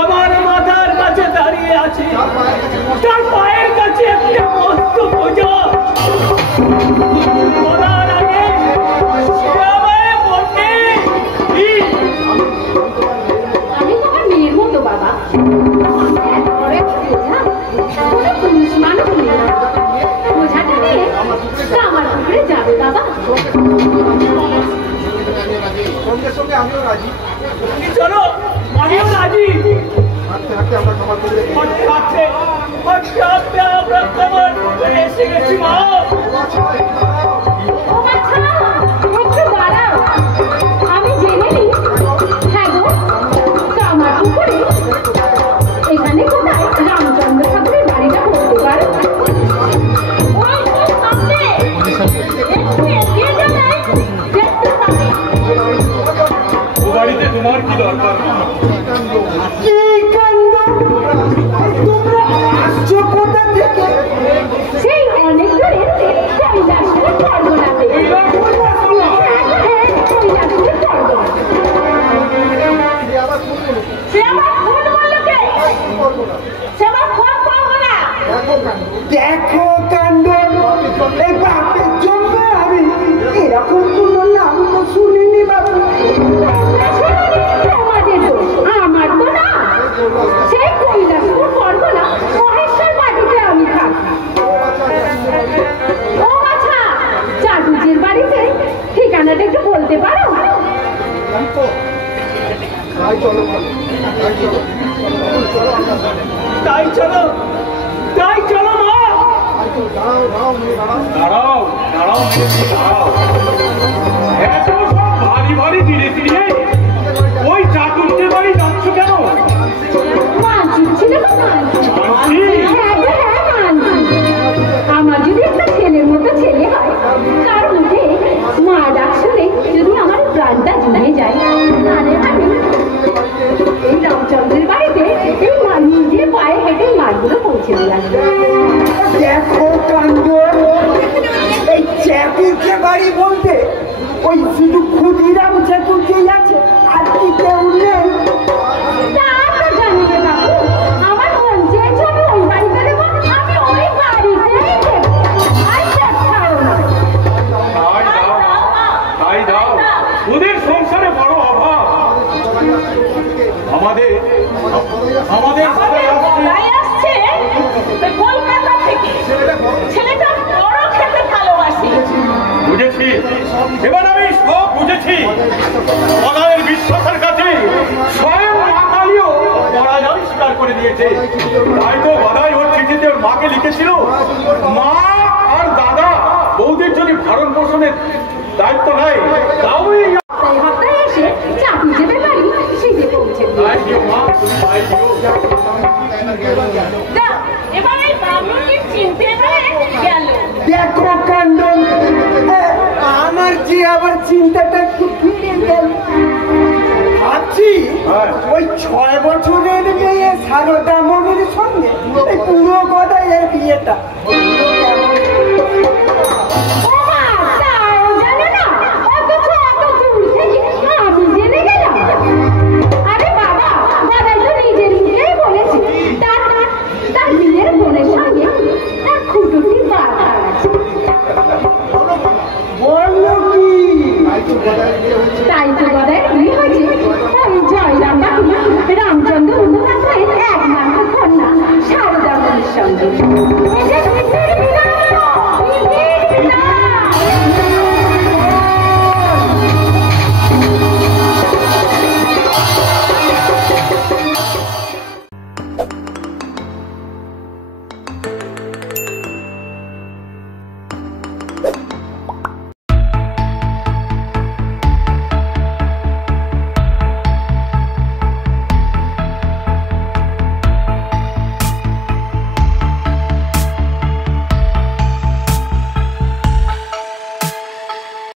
আমার মাথার কাছে দাঁড়িয়ে আছে, তার পায়ের কাছে একটা মস্ত বোঝা। বলার আগে আমি তোমার মেয়ের মতো বাবা, পুরুষ মানুষ নেই, বোঝাটা নিয়ে আমার পুকুরে যাবে বাবা। সঙ্গে সঙ্গে আমিও রাজি। চলো, আমিও রাজি। হাঁটতে হাঁটতে আমরা খাবার করে আমরা খাবার এসে গেছি মা। আমি জেনে নিই। হ্যাঁ গো, আমার পুকুরে এখানে কোথায় রামচন্দ্র ঠাকুরের বাড়িটা করতে পারো? বাড়িতে তোমার কি দরকার? সেই অনেক দূরে কৈলাসের পর্বনাতে। সে আমার ফোন বললো কে? সে আমার ফোন পাবো না। দেখো কাণ্ড, এই বাপের জন্য আমি এরকম কোনো নাম তো শুনিনি বাবু। আমার তো না, সেই কৈলাসপুর পরগনা মহেশ্বর বাড়িতে আমি থাকি। ও আচ্ছা, চাটুজির বাড়িতে ঠিকানাটা একটু বলতে পারো? তাই চলো মা। দাঁড়াও, এত সব ভারী ভারী ধীরে ধীরে ওই চাটুর্যের বাড়ি যাচ্ছ কেন? আমার যদি একটা ছেলের মতো ছেলে হয়, তার মুখে মা ডাক শুনে যদি আমার প্রাণটা জমে যায়, তাহলে আমি এই রামচন্দ্রের বাড়িতে এই নিজে পায়ে হেঁটে মাঠগুলো পৌঁছে দিলাম। দেখো কাণ্ড, এই চ্যাকুরকে বাড়ি বলতে ওই শুধু ক্ষুদিরাম চ্যাকুরকেই আছে, আর কি কেউ নেই? তা তো জানি রে বাবু, আমার মন চেয়েছে আমি ওই বাড়িতে দেবো, আমি ওই বাড়িতেই দেবো। তাই দাও, ওদের সংসারে বড় অভাব। আমাদের আসছে কলকাতা থেকে, ছেলেটা বড় খেতে ভালোবাসি। বুঝেছি, এবার আমি সব বুঝেছি। বলায়ের বিশ্বাসের কাছে স্বয়ং মা কালীও পরাজয় স্বীকার করে দিয়েছে। তাই তো বলাই ওর চিঠিতে ওর মাকে লিখেছিল, মা আর দাদা বৌদির যদি ভরণ পোষণের দায়িত্ব নেয়, তাহলে এসে চাকরি যেতে পারি সেটা পৌঁছে এবারে ব্রাহ্মণকে চিনতে গেল। দেখো কাণ্ড, আমার যে আবার চিন্তাটা একটু ফিরে গেল। ভাবছি ওই 6 বছরের মেয়ে সারদা মনির সঙ্গে এই পুরো গদাইয়ের বিয়েটা